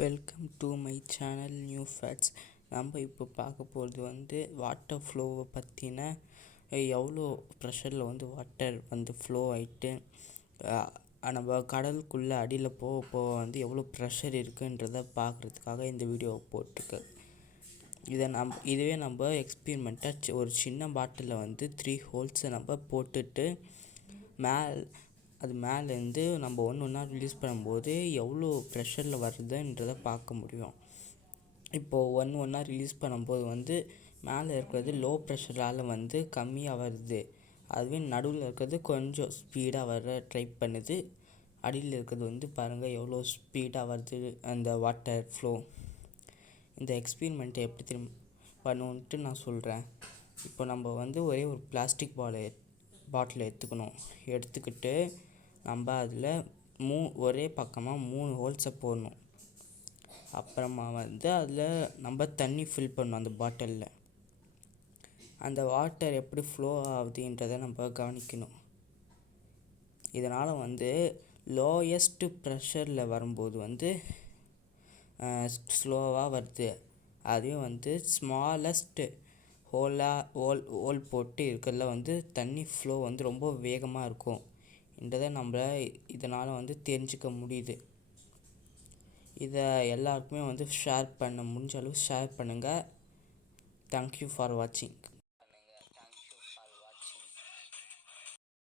Welcome to my channel new facts. நம்ம இப்போ பார்க்க போகிறது வாட்டர் ஃப்ளோவை பற்றின எவ்வளோ ப்ரெஷரில் வாட்டர் ஃப்ளோ ஆகிட்டு நம்ம கடலுக்குள்ளே அடியில் போக போக எவ்வளோ ப்ரெஷர் இருக்குன்றதை பார்க்குறதுக்காக இந்த வீடியோவை போட்டிருக்கேன். இதுவே நம்ம எக்ஸ்பெரிமெண்ட்டாக ஒரு சின்ன பாட்டிலில் 3 ஹோல்ஸை நம்ம போட்டுட்டு அது மேலேருந்து நம்ம ஒன்று ஒன்றா ரிலீஸ் பண்ணும்போது எவ்வளோ ப்ரெஷரில் வருதுன்றதை பார்க்க முடியும். இப்போது ஒன்றா ரிலீஸ் பண்ணும்போது மேலே இருக்கிறது லோ ப்ரெஷரால் கம்மியாக வருது. அதுவே நடுவில் இருக்கிறது கொஞ்சம் ஸ்பீடாக வர ட்ரை பண்ணுது. அடியில் இருக்கிறது பாருங்கள் எவ்வளோ ஸ்பீடாக வருது அந்த வாட்டர் ஃப்ளோ. இந்த எக்ஸ்பெரிமெண்ட்டை எப்படி பண்ணுன்ட்டு நான் சொல்கிறேன். இப்போ நம்ம ஒரே ஒரு பிளாஸ்டிக் பாட்டில் எடுத்துக்கிட்டு நம்ம அதில் ஒரே பக்கமாக 3 ஹோல்ஸை போடணும். அப்புறமா அதில் நம்ம தண்ணி ஃபில் பண்ணணும். அந்த பாட்டிலில் அந்த வாட்டர் எப்படி ஃப்ளோ ஆகுதுன்றதை நம்ம கவனிக்கணும். இதனால் லோயஸ்ட்டு ப்ரெஷரில் வரும்போது ஸ்லோவாக வருது. அதுவே ஸ்மாலஸ்ட்டு ஹோல் போட்டு இருக்கிறதுல தண்ணி ஃப்ளோ ரொம்ப வேகமாக இருக்கும் என்றதை நம்ம இதனால் தெரிஞ்சுக்க முடியுது. இதை எல்லாருக்குமே ஷேர் பண்ண முடிஞ்ச அளவு ஷேர் பண்ணுங்கள். தேங்க்யூ ஃபார் வாட்சிங்.